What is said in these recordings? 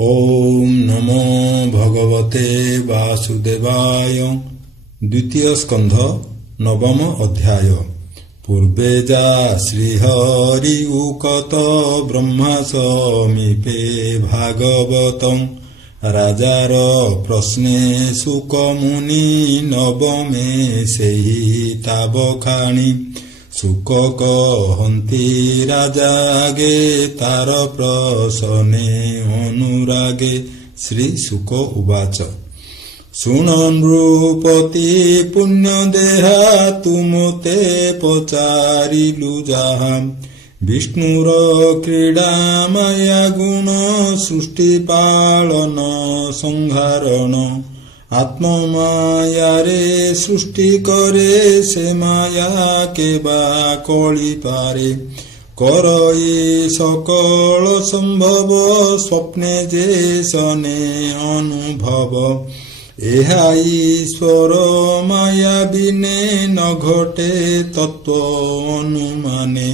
ओम नमो भगवते वासुदेवाय। द्वितीय स्कंध नवम अध्याय। पूर्वे जा श्रीहरि उकत ब्रह्मा समीपे भागवतम् राजार प्रश्ने सुकमुनि नवमे सेहि ताबखाणी सुक कहन्ति राजागे तार प्रसने अनुरागे। श्री सुक उवाच शुण नृपति पुण्यदेहा तुमते पचारिलु जाहा विष्णुर क्रीडा माया गुण सृष्टि पालन संहारण आत्ममाया रे सृष्टि करे से माया के बा कली पारे करई सकल संभव स्वप्ने जे सने अनुभव एहा ईश्वर माया बिने न घटे तत्व अनुमाने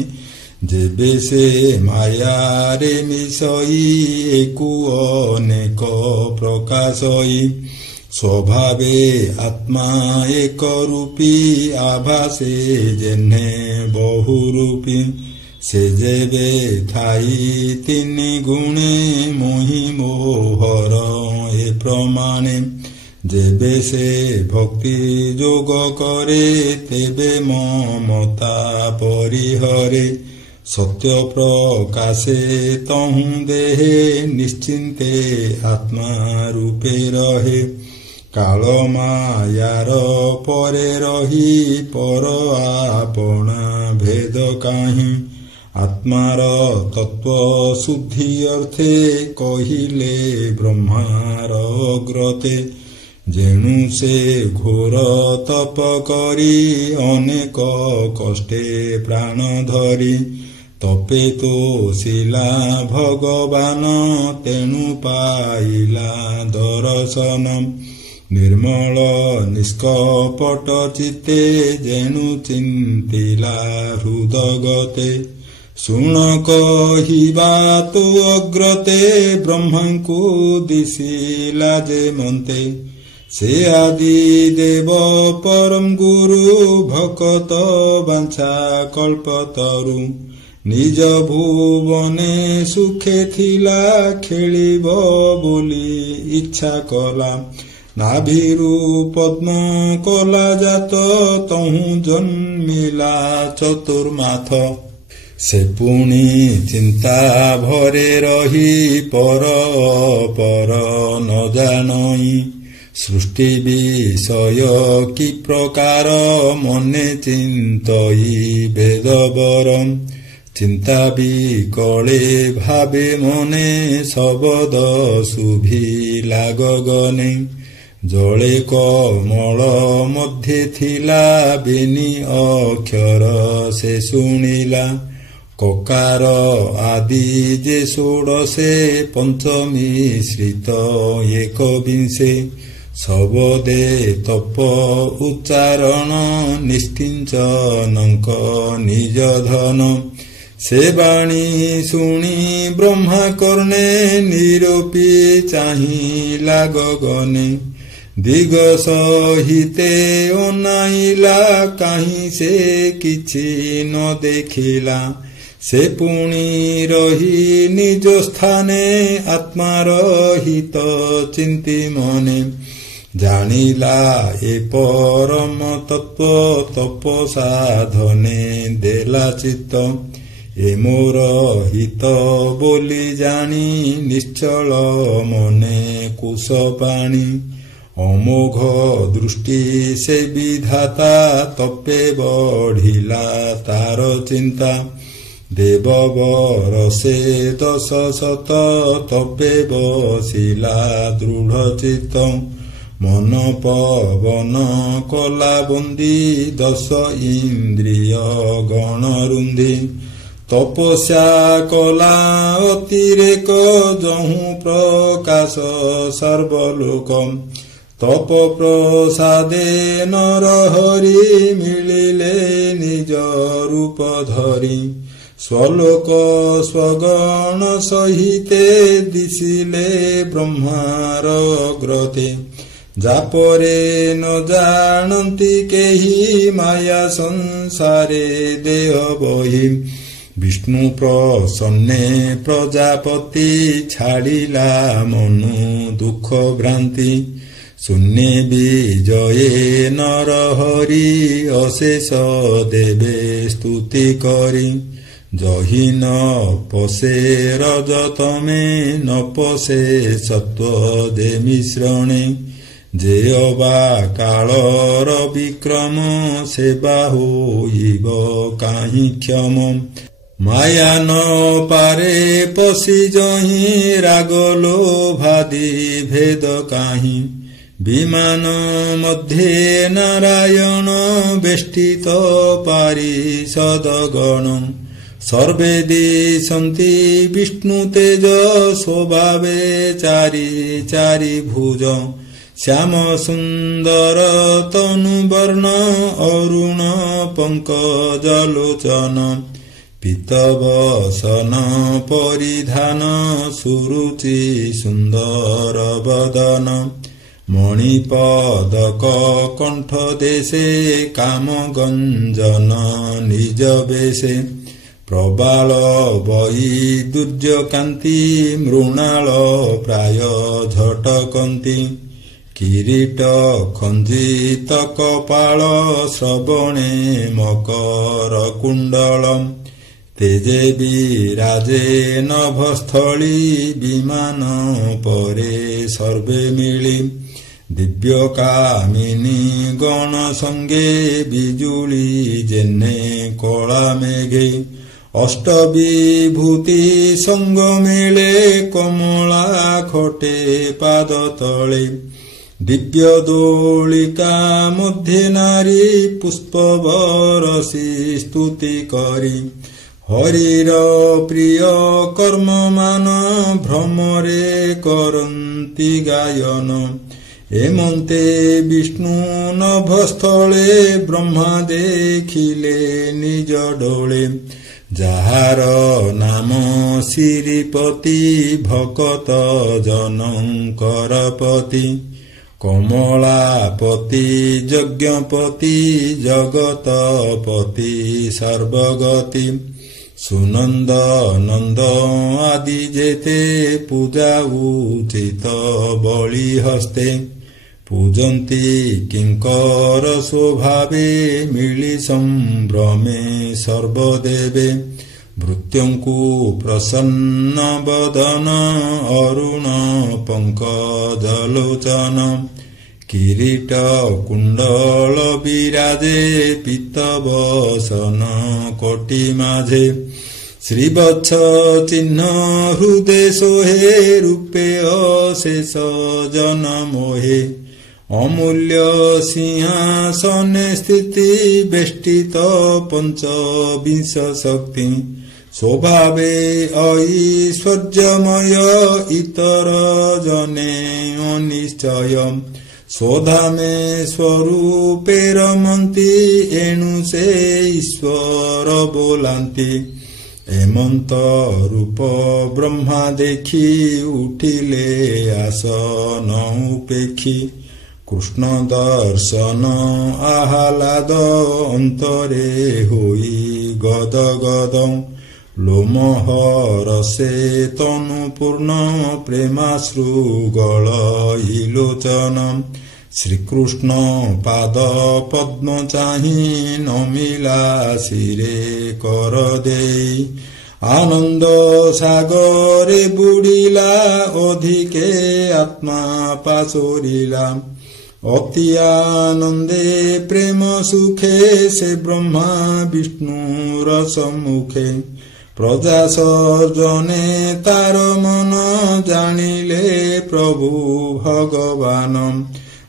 जेबे से माया रे मिसई एकु अनेक प्रकाशई स्वभावे आत्मा एक रूपी आभासे जेने बहुरूपी से जेबे थाई तीन गुणे मोहि मोहर ए प्रमाणे जेबे से भक्ति जोग करे तेबे ममता परिहरे सत्य प्रकाशे तहु देहे निश्चिंते आत्मा रूपे रहे काल मायार परे रही पर आपना भेद काहि आत्मार तत्व शुद्धि अर्थे कहिले ब्रह्मार ग्रते जेणु से घोर तप करी अनेक कष्टे प्राण धरी तपे तो शिला भगवान तेणु पाइला दर्शन निर्मल निष्कपट चित्ते जेणु चिंतिला हृदगते शुण कहिबा तो अग्रते ब्रह्मा को दिशिला जे मन्ते से आदि देव परम गुरु भक्त बांछा कल्पतरु निज भुवने सुखे थिला खेलिब बोली इच्छा कला नाभिरु पद्म कला जात तहु जन्मिला चतुर्माथ से पुणी चिंता भरे रही पर न जानई सृष्टि विषय कि प्रकार मने चिंतई वेदवरम चिंता विकले भावे मने शबद शुभिला गगने जले कमल मध्ये थिला बेनी अक्षर से शुणिला ककार आदि जे षोडशे पंचमी श्रित एकविंशे सबदे तप उच्चारण निष्किंचनक निज धन से बाणी शुणी ब्रह्मा कर्णे निरूपी चाहिला गगने दिग सहिते अनाइला कहीं से किछि न देखिला से पुणी रही निज स्थाने आत्मार हित चिंती मने जानिला ए परम तत्व तप साधने देला चित्त ए मोर हित बोली जानी निश्चल मने कुश पाणी अमोघ दृष्टि से विधाता तपे बढ़िला तार चिंता देववर से 10 शत तपे बसिला दृढ़ चित्त मन पवन कला बंदी 10 इंद्रिय गण रुंधी तपस्या कला अतिरेक जहु प्रकाश सर्वलोकम तप प्रसादे नर हरि मिलिले निज रूप धरी ସ୍ୱଲୋକ ସ୍ୱଗଣ ସହିତେ ଦିଶିଲେ ବ୍ରହ୍ମାର ଗ୍ରତେ। ଯାପରେ ନ ଜାଣନ୍ତି କେହି ମାୟା ସଂସାରେ ଦେହ ବହି। ବିଷ୍ଣୁ ପ୍ରସନ୍ନେ ପ୍ରଜାପତି ଛାଡ଼ିଲା ମନୁ ଦୁଃଖ ଭ୍ରାନ୍ତି। ଶୂନ୍ୟେ ବିଜୟେ ନରହରି ଅଶେଷ ଦେବେ ସ୍ତୁତି କରି। ଜହି ନ ପଶେ ରଜତମେ ନ ପଶେ ସତ୍ୱ ଦେ ମିଶ୍ରଣେ। ଯେ ଅବା କାଳର ବିକ୍ରମ ସେବା ହୋଇବ କାହିଁ କ୍ଷମ। ମାୟା ନ ପାରେ ପଶି ଯହିଁ ରାଗ ଲୋଭାଦି ଭେଦ କାହିଁ। ବିମାନ ମଧ୍ୟେ ନାରାୟଣ ବେଷ୍ଟିତ ପାରିଷଦଗଣ। ସର୍ବେ ଦିଶନ୍ତି ବିଷ୍ଣୁ ତେଜ ସ୍ୱଭାବେ ଚାରି ଚାରି ଭୁଜ। ଶ୍ୟାମ ସୁନ୍ଦର ତନୁବର୍ଣ୍ଣ ଅରୁଣ ପଙ୍କଜଲୋଚନ। ପୀତବସନ ପରିଧାନ ସୁରୁଚି ସୁନ୍ଦର ବଦନ। ମଣିପଦକ କଣ୍ଠ ଦେଶେ କାମ ଗଞ୍ଜନ ନିଜ ବେଶେ। ପ୍ରବାଳ ବଇ ଦୁର୍ଯ୍ୟକାନ୍ତି ମୃଣାଳ ପ୍ରାୟ ଝଟକନ୍ତି। କିରୀଟ ଖଞ୍ଜିତ କପାଳ ଶ୍ରବଣେ ମକର କୁଣ୍ଡଳ। ତେଜେ ବିରାଜେ ନଭସ୍ଥଳୀ ବିମାନ ପରେ ସର୍ବେ ମିଳି। ଦିବ୍ୟ କାମିନୀ ଗଣ ସଙ୍ଗେ ବିଜୁଳି ଜେନେ କଳା ମେଘେ। ଅଷ୍ଟବିଭୂତି ସଙ୍ଗ ମେଳେ କମଳା ଖଟେ ପାଦ ତଳେ। ଦିବ୍ୟ ଦୋଳିକା ମଧ୍ୟେ ନାରୀ ପୁଷ୍ପ ବରସି ସ୍ତୁତି କରି। ହରିର ପ୍ରିୟ କର୍ମମାନ ଭ୍ରମରେ କରନ୍ତି ଗାୟନ। ଏମନ୍ତେ ବିଷ୍ଣୁ ନଭସ୍ଥଳେ ବ୍ରହ୍ମା ଦେଖିଲେ ନିଜ ଡୋଳେ। ଯାହାର ନାମ ଶ୍ରୀପତି ଭକତ ଜନଙ୍କର ପତି। କମଳାପତି ଯଜ୍ଞପତି ଜଗତପତି ସର୍ବଗତି। ସୁନନ୍ଦ ନନ୍ଦ ଆଦି ଯେତେ ପୂଜା ଉଚିତ ବଳି ହସ୍ତେ। ପୂଜନ୍ତି କିଙ୍କର ସ୍ୱଭାବେ ମିଳି ସମ୍ଭ୍ରମେ ସର୍ବଦେବେ। ଭୃତ୍ୟଙ୍କୁ ପ୍ରସନ୍ନ ବଦନ ଅରୁଣ ପଙ୍କଜଲୋଚନ। କିରୀଟ କୁଣ୍ଡଳ ବିରାଜେ ପୀତବସନ କୋଟି ମାଝେ। ଶ୍ରୀବତ୍ସ ଚିହ୍ନ ହୃଦେ ସୋହେ ରୂପେ ଅଶେଷ ଜନ ମୋହେ। ଅମୂଲ୍ୟ ସିଂହାସନେ ସ୍ଥିତି ବେଷ୍ଟିତ ପଞ୍ଚବିଂଶ ଶକ୍ତି। ସ୍ୱଭାବେ ଐଶ୍ୱର୍ଯ୍ୟମୟ ଇତର ଜନେ ଅନିଶ୍ଚୟ। ସ୍ୱଧାମେ ସ୍ୱରୂପେ ରମନ୍ତି ଏଣୁ ସେ ଈଶ୍ୱର ବୋଲାନ୍ତି। ଏମନ୍ତ ରୂପ ବ୍ରହ୍ମା ଦେଖି ଉଠିଲେ ଆସନ ଉପେକ୍ଷି। କୃଷ୍ଣ ଦର୍ଶନ ଆହ୍ଲାଦ ଅନ୍ତରେ ହୋଇ ଗଦ ଗଦ। ଲୋମହର ସେ ତନୁ ପୂର୍ଣ୍ଣ ପ୍ରେମାଶ୍ରୁ ଗଳଇ ଲୋଚନ। ଶ୍ରୀକୃଷ୍ଣ ପାଦ ପଦ୍ମ ଚାହିଁ ନମିଲା ଶିରେ କର ଦେଇ। ଆନନ୍ଦ ସାଗରେ ବୁଡ଼ିଲା ଅଧିକେ ଆତ୍ମା ପାଶୋରିଲା। ଅତି ଆନନ୍ଦେ ପ୍ରେମ ସୁଖେ ସେ ବ୍ରହ୍ମା ବିଷ୍ଣୁର ସମ୍ମୁଖେ। ପ୍ରଜା ସର୍ଜନେ ତାର ମନ ଜାଣିଲେ ପ୍ରଭୁ ଭଗବାନ।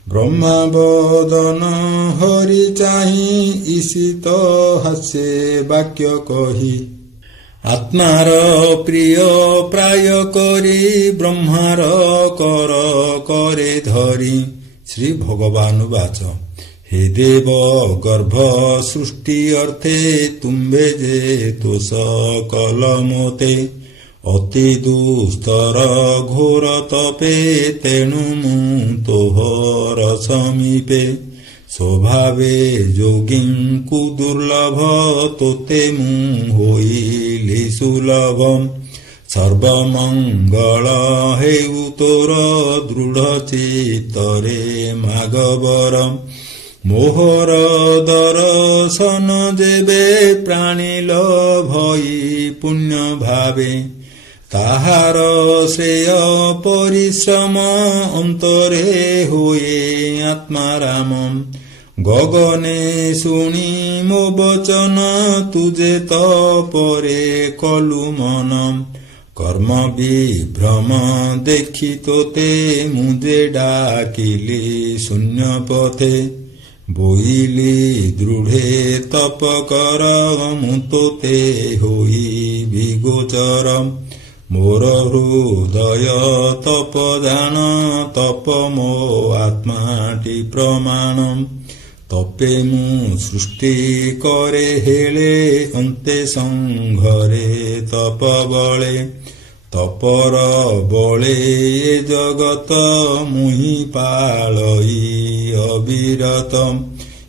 ବ୍ରହ୍ମା ବଦନ ହରି ଚାହିଁ ଈଶିତ ହାସ୍ୟ ବାକ୍ୟ କହି। ଆତ୍ମାର ପ୍ରିୟ ପ୍ରାୟ କରି ବ୍ରହ୍ମାର କର କରେ ଧରି। ଶ୍ରୀ ଭଗବାନ ବାଚ हे देव गर्भ सृष्टि अर्थे तुम्बे जे तो सकल मोते अति दुस्तर घोर तपे तेणु मु तोहर समीपे स्वभावे जोगिंकु दुर्लभ तोते मु होइली सुलभ सर्वमंगल हेउ तोर दृढ़ चित्तरे मागवर मोहर दर्शन जेबे प्राणिल भई पुण्य भावे ताहार श्रेय परिश्रम अंतरे होए आत्माराम गगने शुणी मो वचन तुझे तपरे कलु मन कर्म विभ्रम देखि तोते मुझे डाकिली शून्य पथे बोइली दृढ़े तप कर मु तोते होई विगोचर मोर हृदय तप जान तप मो आत्माटी प्रमाण तपे मु सृष्टि करे हेले अंते संघरे तप बळे तपर बळे जगत मुहि पालई अविरत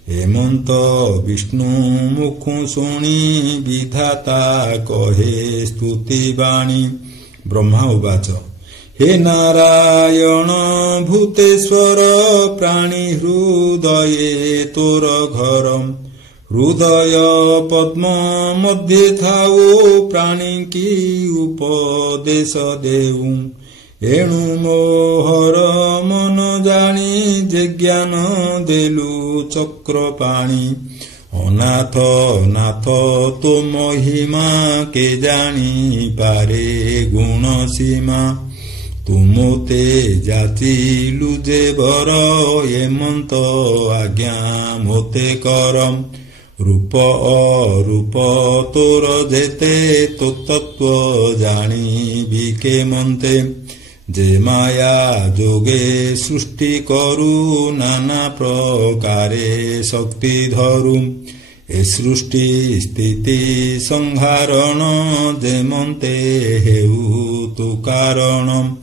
हेमंत विष्णु मुखु शुणी विधाता कहे स्तुति वाणी ब्रह्मा उवाच हे नारायण भूतेश्वर प्राणी हृदये तोर घर हृदय पद्म मध्ये थाओ प्राणी की उपदेश देऊ एणु मोहर मन जानी जे ज्ञान देलु चक्र पाणी अनाथ नाथ तो महिमा के जानी पारे गुण सीमा तुमते जाचिलु जे बर हेमंत आज्ञा मोते करम रूप अरूप तोर जेते तो तत्व जानी बिके मंते जे माया जोगे सृष्टि करू नाना प्रकारे शक्ति धरू ए सृष्टि स्थिति संहारण जेमंते हेउ तु कारण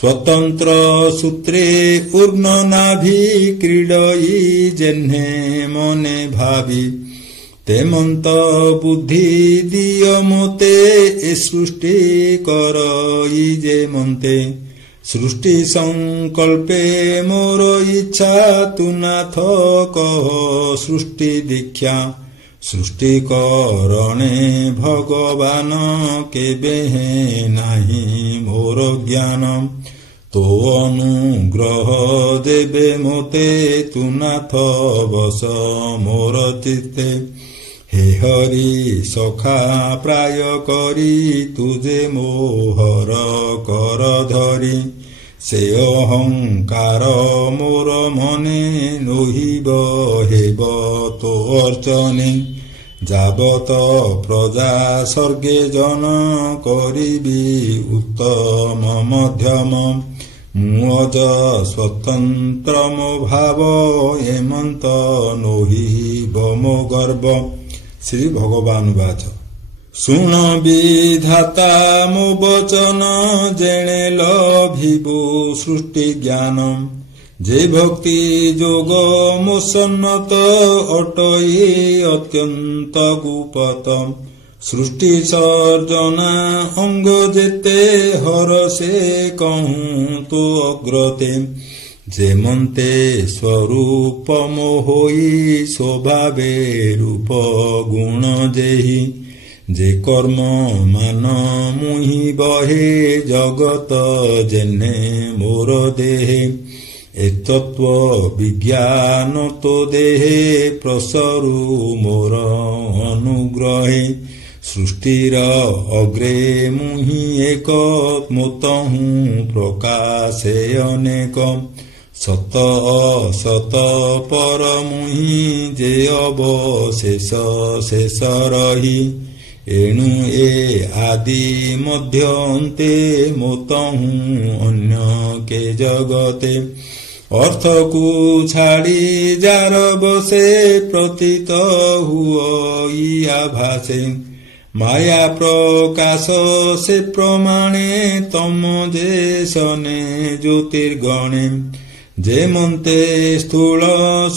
स्वतंत्र सूत्रे ऊर्ण नाभि क्रीडई जेन्हे मने भावी तेमंत बुद्धि दिय मोते ए सृष्टि करई जे मंते सृष्टि संकल्पे मोर इच्छा तु नाथ कह सृष्टि दीक्षा सृष्टि करणे भगवान केबे हे नाही मोर ज्ञान तो अनुग्रह देबे मोते तु नाथ बस मोर चित्ते हे हरि सखा प्राय करी तुझे मोहर कर धरी से अहंकार मोर मने नोहिब हेब तो अर्चने जाबत प्रजा सर्गे जन करिबी उत्तम मध्यम मुअज स्वतंत्र मो भाव हेमंत नोहिब मो गर्व श्री भगवान वाच शुण विधाता मो वचन जेणे लभिबु सृष्टि ज्ञान जे भक्ति जोग मो सन्नत अटई अत्यंत गुपत सृष्टि सर्जना अंग जेते हर से कहूँ तो अग्रते जेमंते स्वरूप मो होई स्वभावे रूप गुण जेहि जे कर्म मान मुहि बहे जगत जेने मोर देहे एतत्व विज्ञान तो देहे प्रसरु मोर अनुग्रहे सृष्टिर अग्रे मुहि एक मोतहु प्रकाशे अनेक सत असत पर मुहि जे अवशेष शेष रही एणु ए आदि मध्य अन्ते मोतहु अन्य के जगते ଅର୍ଥକୁ ଛାଡ଼ି ଯାର ବସେ ପ୍ରତୀତ ହୁଅ ଭାସେ ମାୟା ପ୍ରକାଶ ସେ ପ୍ରମାଣେ ତମ ଯେ ସନେ ଜ୍ୟୋତିର୍ଗଣେ ଯେମନ୍ତେ ସ୍ଥୂଳ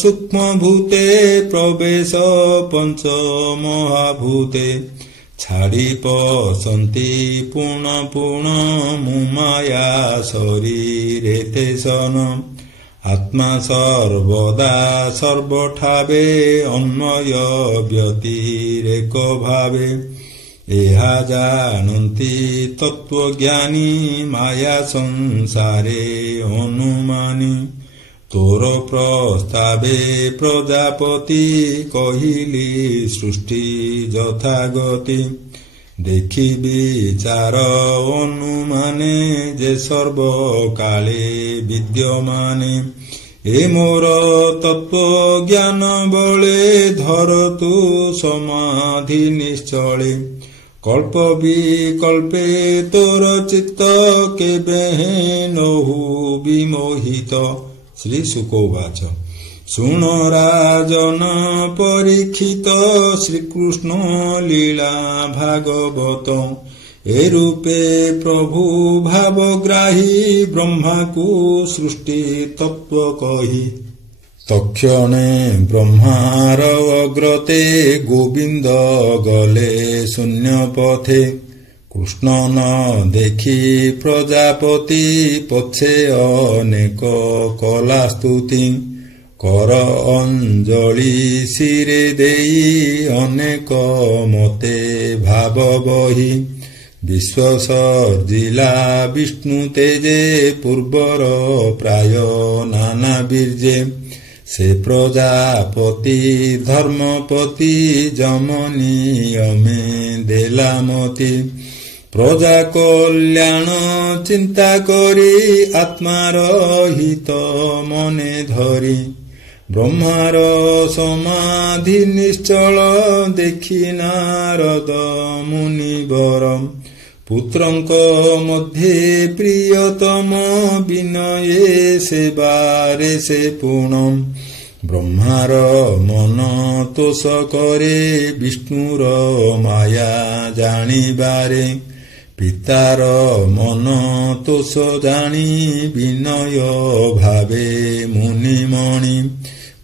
ସୂକ୍ଷ୍ମ ଭୂତେ ପ୍ରବେଶ ପଞ୍ଚ ମହାଭୂତେ ଛାଡ଼ି ପଶନ୍ତି ପୁଣ ପୁଣ ମୁଁ ମାୟା ଶରୀରେ ତେ ସନ ଆତ୍ମା ସର୍ବଦା ସର୍ବଠାବେ ଅନ୍ମୟ ବ୍ୟତିରେକ ଭାବେ ଏହା ଜାଣନ୍ତି ତତ୍ତ୍ୱଜ୍ଞାନୀ ମାୟା ସଂସାରେ ଅନୁମାନୀ ତୋର ପ୍ରସ୍ତାବେ ପ୍ରଜାପତି କହିଲି ସୃଷ୍ଟି ଯଥାଗତି ଦେଖି ବିଚାର ଅନୁମାନେ ଯେ ସର୍ବକାଳେ ବିଦ୍ୟମାନେ ଏ ମୋର ତତ୍ତ୍ୱ ଜ୍ଞାନ ବଳେ ଧର ତୁ ସମାଧି ନିଶ୍ଚଳେ କଳ୍ପ ବିକଳ୍ପେ ତୋର ଚିତ୍ତ କେବେ ନହୁ ବିମୋହିତ ଶ୍ରୀ ଶୁକୋବାଚ ଶୁଣ ରାଜନ ପରୀକ୍ଷିତ ଶ୍ରୀକୃଷ୍ଣ ଲୀଳା ଭାଗବତ ଏ ରୂପେ ପ୍ରଭୁ ଭାବଗ୍ରାହୀ ବ୍ରହ୍ମାକୁ ସୃଷ୍ଟି ତତ୍ତ୍ୱ କହି ତକ୍ଷଣେ ବ୍ରହ୍ମାର ଅଗ୍ରତେ ଗୋବିନ୍ଦ ଗଲେ ଶୂନ୍ୟ ପଥେ କୃଷ୍ଣ ନ ଦେଖି ପ୍ରଜାପତି ପଛେ ଅନେକ କଲା ସ୍ତୁତି କର ଅଞ୍ଜଳି ଶିରେ ଦେଇ ଅନେକ ମତେ ଭାବ ବହି ବିଶ୍ୱ ସର୍ଜିଲା ବିଷ୍ଣୁ ତେଜେ ପୂର୍ବର ପ୍ରାୟ ନାନା ବୀର୍ଯ୍ୟେ ସେ ପ୍ରଜାପତି ଧର୍ମପତି ଯମନିୟମେ ଦେଲା ମତି ପ୍ରଜା କଲ୍ୟାଣ ଚିନ୍ତା କରି ଆତ୍ମାର ହିତ ମନେ ଧରି ବ୍ରହ୍ମାର ସମାଧି ନିଶ୍ଚଳ ଦେଖି ନାରଦ ମୁନିବର ପୁତ୍ରଙ୍କ ମଧ୍ୟରେ ପ୍ରିୟତମ ବିନୟେ ସେବାରେ ସେ ପୁଣ ବ୍ରହ୍ମାର ମନ ତୋଷ କରେ ବିଷ୍ଣୁର ମାୟା ଜାଣିବାରେ ପିତାର ମନ ତୋଷ ଜାଣି ବିନୟ ଭାବେ ମୁନିମଣି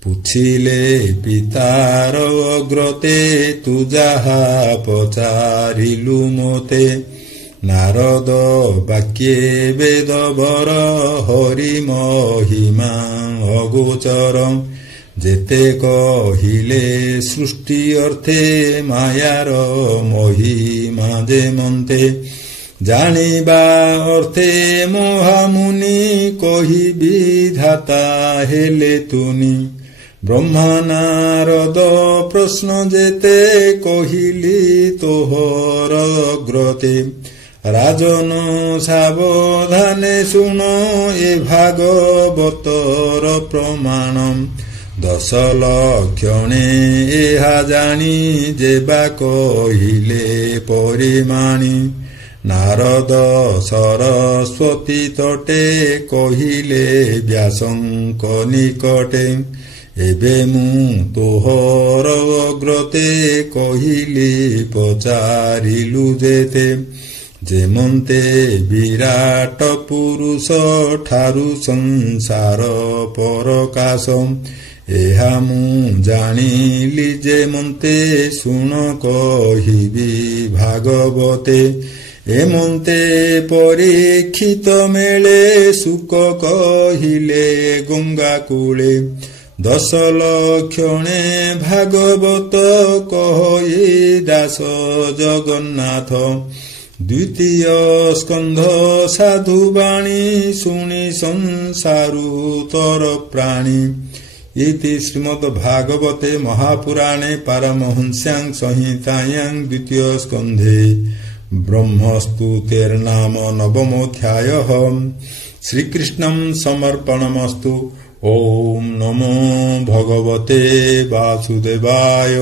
ପୁଛିଲେ ପିତାର ଅଗ୍ରତେ ତୁ ଯାହା ପଚାରିଲୁ ମୋତେ ନାରଦ ବାକ୍ୟେ ବେଦବର ହରି ମହିମା ଅଗୋଚର ଯେତେ କହିଲେ ସୃଷ୍ଟି ଅର୍ଥେ ମାୟାର ମହିମା ଯେମନ୍ତେ ଜାଣିବା ଅର୍ଥେ ମହାମୁନି କହିବି ଧାତା ହେଲେ ତୁନି ବ୍ରହ୍ମା ନାରଦ ପ୍ରଶ୍ନ ଯେତେ କହିଲି ତୋହର ଅଗ୍ରତେ ରାଜନ ସାବଧାନେ ଶୁଣ ଏ ଭାଗବତର ପ୍ରମାଣ 10 ଲକ୍ଷଣେ ଏହା ଜାଣି ଯେବା କହିଲେ ପରିମାଣି ନାରଦ ସରସ୍ୱତୀ ତଟେ କହିଲେ ବ୍ୟାସଙ୍କ ନିକଟେ ଏବେ ମୁଁ ତୋହର ଅଗ୍ରତେ କହିଲି ପଚାରିଲୁ ଯେତେ ଯେମନ୍ତେ ବିରାଟ ପୁରୁଷ ଠାରୁ ସଂସାର ପରକାଶ ଏହା ମୁଁ ଜାଣିଲି ଯେମନ୍ତେ ଶୁଣ କହିବି ଭାଗବତେ ଏମନ୍ତେ ପରୀକ୍ଷିତ ମେଳେ ସୁକ କହିଲେ ଗଙ୍ଗା କୂଳେ 10 ଲକ୍ଷଣେ ଭାଗବତ କହି ଦାସ ଜଗନ୍ନାଥ ଦ୍ୱିତୀୟ ସ୍କନ୍ଧ ସାଧୁବାଣୀ ଶୁଣି ସଂସାରୁ ତର ପ୍ରାଣୀ ଇତି ଶ୍ରୀମଦ୍ ଭାଗବତେ ମହାପୁରାଣେ ପାରମହଂସ୍ୟାଂ ସଂହିତାୟାଂ ଦ୍ୱିତୀୟ ସ୍କନ୍ଧେ ବ୍ରହ୍ମସ୍ତୁତେର୍ନାମ ନବମୋऽଧ୍ୟାୟः ଶ୍ରୀକୃଷ୍ଣଂ ସମର୍ପଣମस्तु। ଓಂ ନମୋ ଭଗବତେ ବାସୁଦେବାୟ।